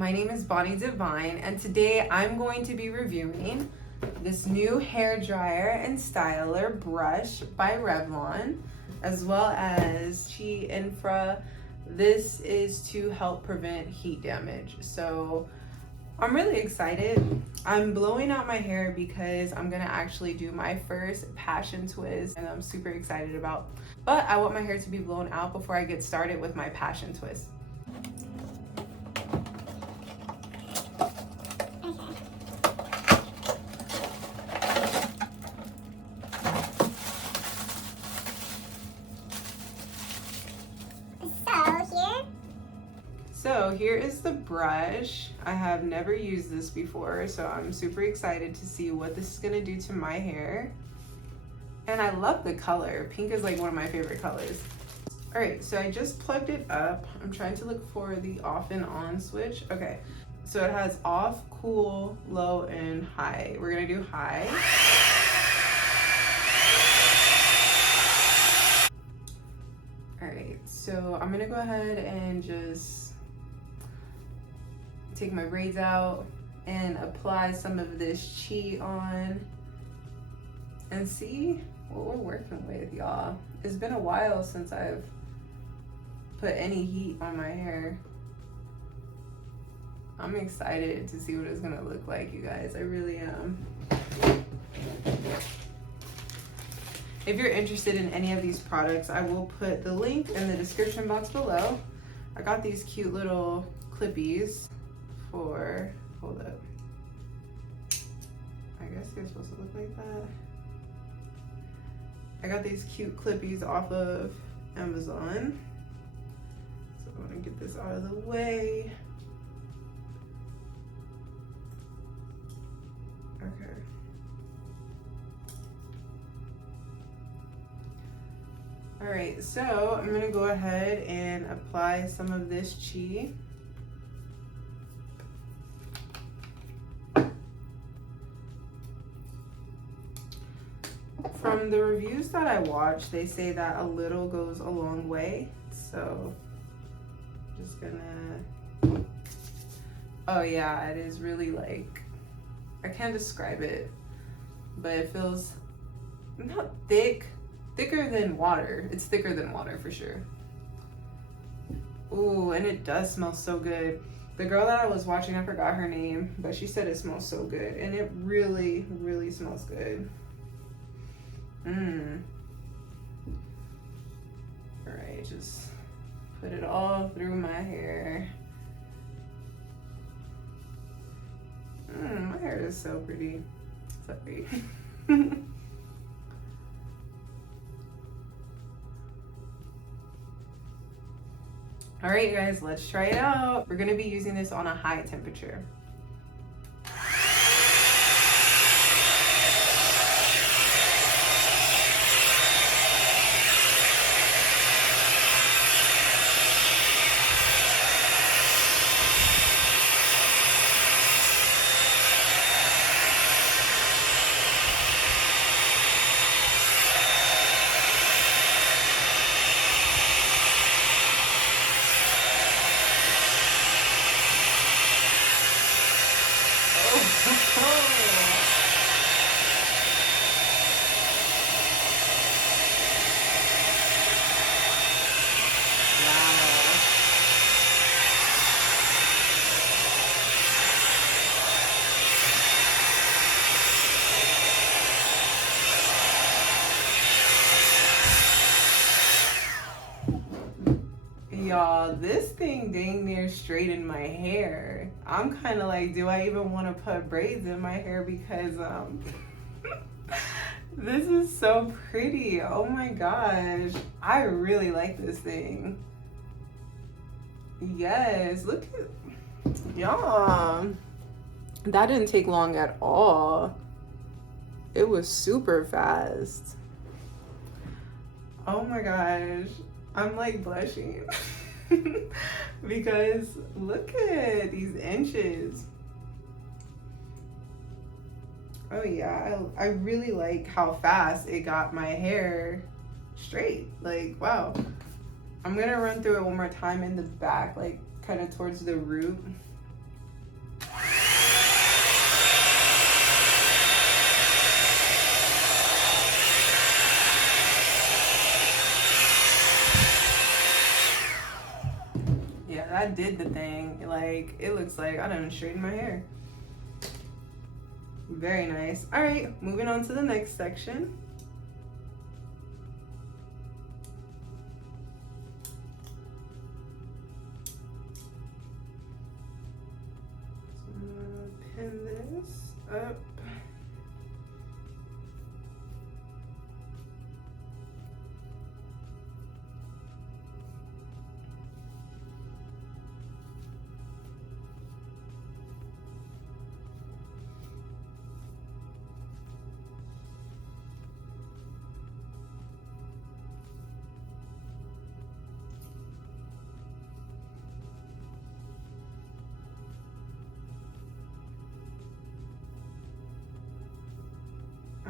my name is Bonnie Divine, and today I'm going to be reviewing this new hair dryer and styler brush by Revlon, as well as Chi Infra. This is to help prevent heat damage. So I'm really excited. I'm blowing out my hair because I'm gonna actually do my first passion twist, and I'm super excited about. But I want my hair to be blown out before I get started with my passion twist. So here is the brush. I have never used this before, so I'm super excited to see what this is gonna do to my hair. And I love the color. Pink is like one of my favorite colors. All right, so I just plugged it up. I'm trying to look for the off and on switch. Okay, so it has off, cool, low, and high. We're gonna do high. All right, so I'm gonna go ahead and just take my braids out and apply some of this Chi on and see what we're working with, y'all. It's been a while since I've put any heat on my hair. I'm excited to see what it's gonna look like, you guys. I really am. If you're interested in any of these products, I will put the link in the description box below. I got these cute little clippies for, hold up, I guess they're supposed to look like that. I got these cute clippies off of Amazon. So I'm gonna get this out of the way. Okay. All right, so I'm gonna go ahead and apply some of this Chi. From the reviews that I watched, they say that a little goes a long way. So I'm just gonna, oh yeah, it is really like, I can't describe it, but it feels not thick, thicker than water. It's thicker than water for sure. Ooh, and it does smell so good. The girl that I was watching, I forgot her name, but she said it smells so good, and it really, really smells good. All right, just put it all through my hair. My hair is so pretty. Sorry. All right, guys, let's try it out. We're gonna be using this on a high temperature. Y'all, this thing dang near straightened my hair. I'm kind of like, do I even want to put braids in my hair because this is so pretty. Oh my gosh, I really like this thing. Yes, look at, y'all, that didn't take long at all. It was super fast. Oh my gosh, I'm like blushing because look at these inches. Oh yeah, I really like how fast it got my hair straight. Like, wow. I'm gonna run through it one more time in the back, like kind of towards the root. I did the thing. Like, it looks like I done straightened my hair. Very nice. All right, moving on to the next section. So I'm gonna pin this up.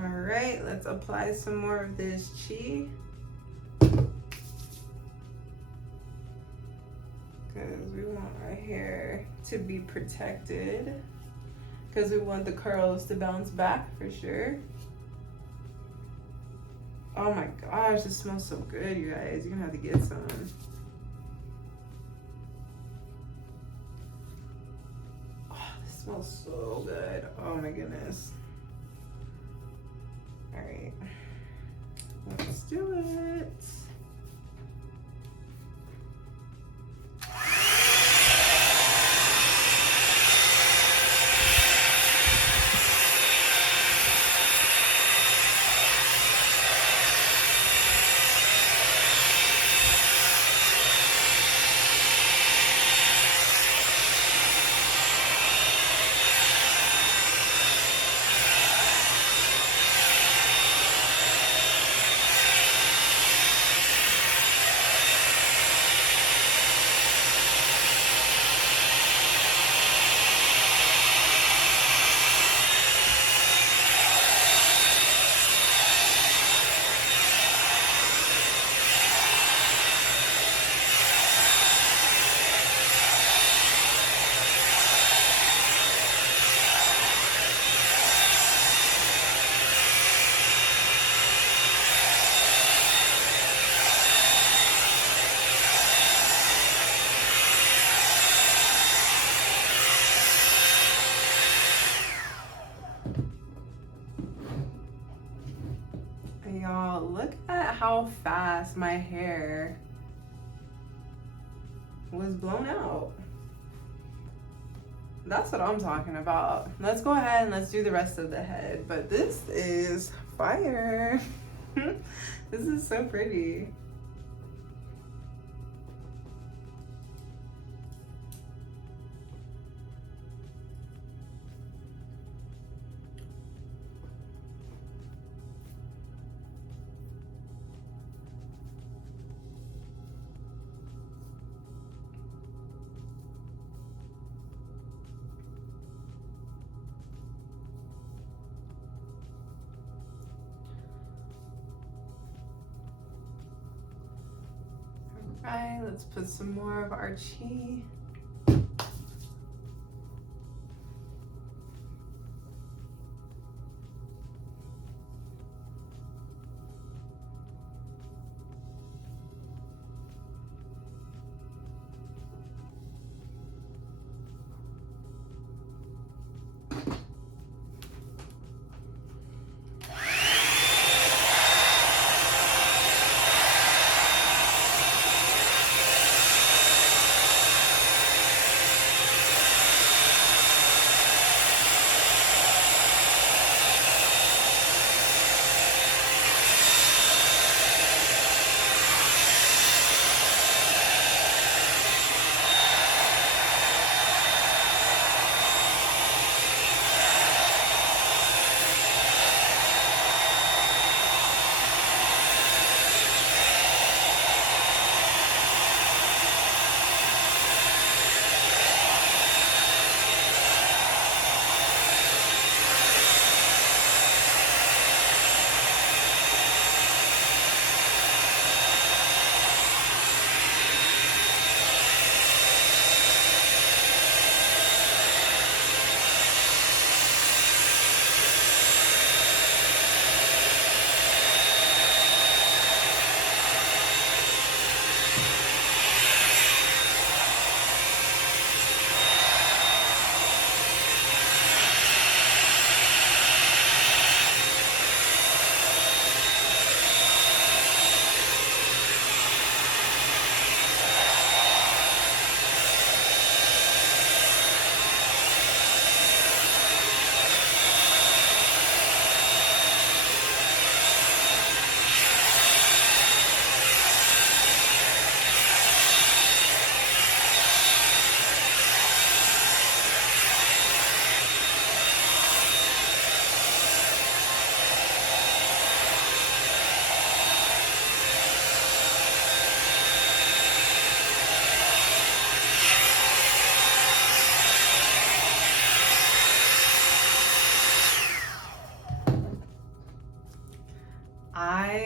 All right, let's apply some more of this Chi. Because we want our hair to be protected. Because we want the curls to bounce back for sure. Oh my gosh, this smells so good, you guys. You're gonna have to get some. Oh, this smells so good. Oh my goodness. All right, let's do it. Y'all, look at how fast my hair was blown out. That's what I'm talking about. Let's go ahead and let's do the rest of the head. But this is fire. This is so pretty. Alright, let's put some more of our Chi.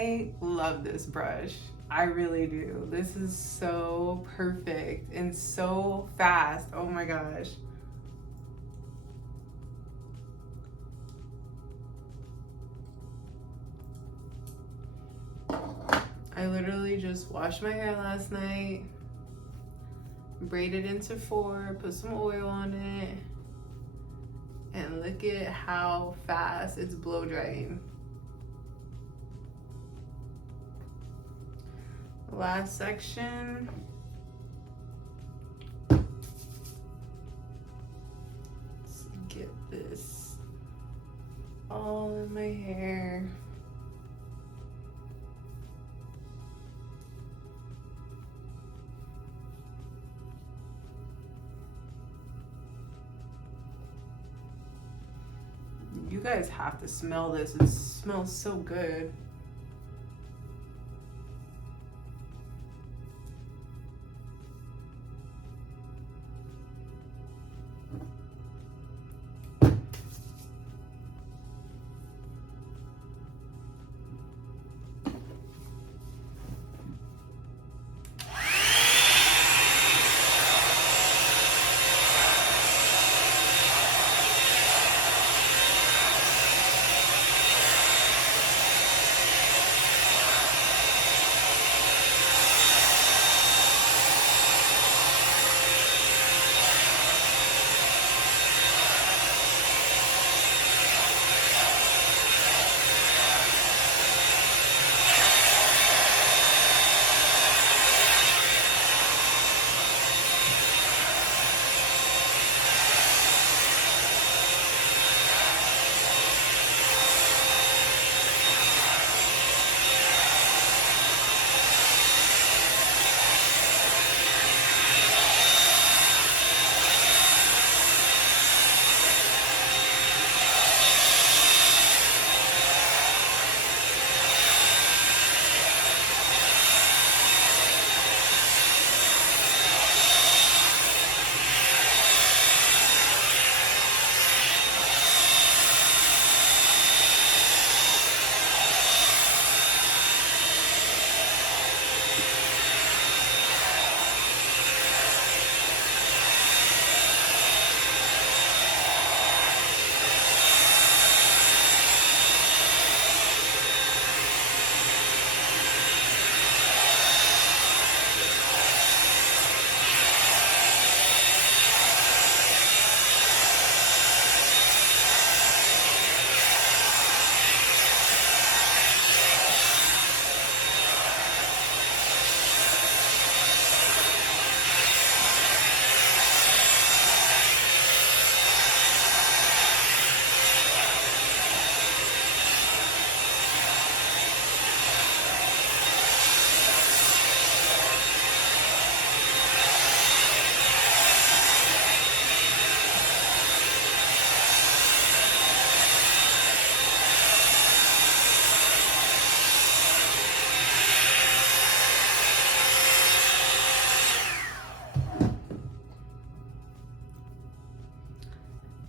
I love this brush. I really do. This is so perfect and so fast. Oh my gosh. I literally just washed my hair last night, braided into 4, put some oil on it, and look at how fast it's blow drying. Last section. Let's get this all in my hair. You guys have to smell this. It smells so good.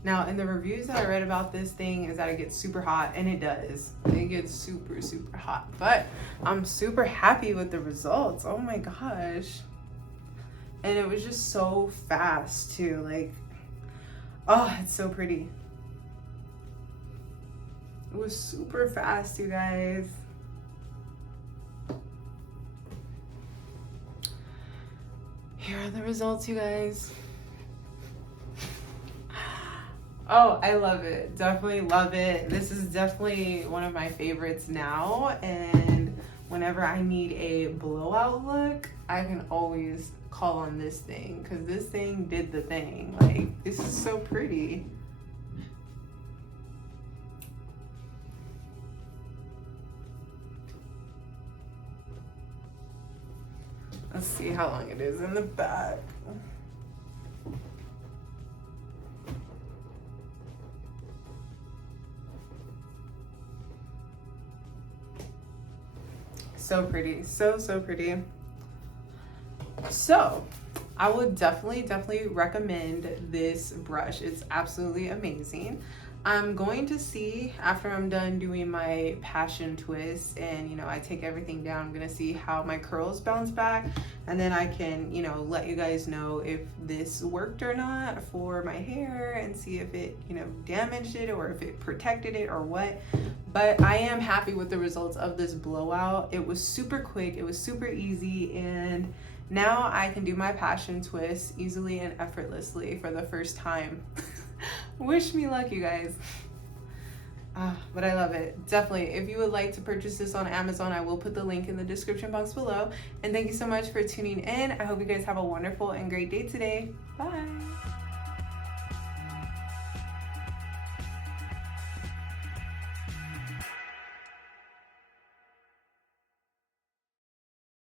Now, in the reviews that I read about this thing is that it gets super hot, and it does. It gets super, super hot. But I'm super happy with the results. Oh my gosh. And it was just so fast too. Like, oh, it's so pretty. It was super fast, you guys. Here are the results, you guys. Oh, I love it. Definitely love it. This is definitely one of my favorites now. And whenever I need a blowout look, I can always call on this thing because this thing did the thing. Like, this is so pretty. Let's see how long it is in the back. So pretty, so pretty. So I would definitely recommend this brush. It's absolutely amazing. I'm going to see after I'm done doing my passion twist and, you know, I take everything down, I'm going to see how my curls bounce back, and then I can, you know, let you guys know if this worked or not for my hair and see if it, you know, damaged it or if it protected it or what. But I am happy with the results of this blowout. It was super quick, it was super easy, and now I can do my passion twist easily and effortlessly for the first time. Wish me luck, you guys. But I love it. Definitely, if you would like to purchase this on Amazon, I will put the link in the description box below. And thank you so much for tuning in. I hope you guys have a wonderful and great day today. Bye.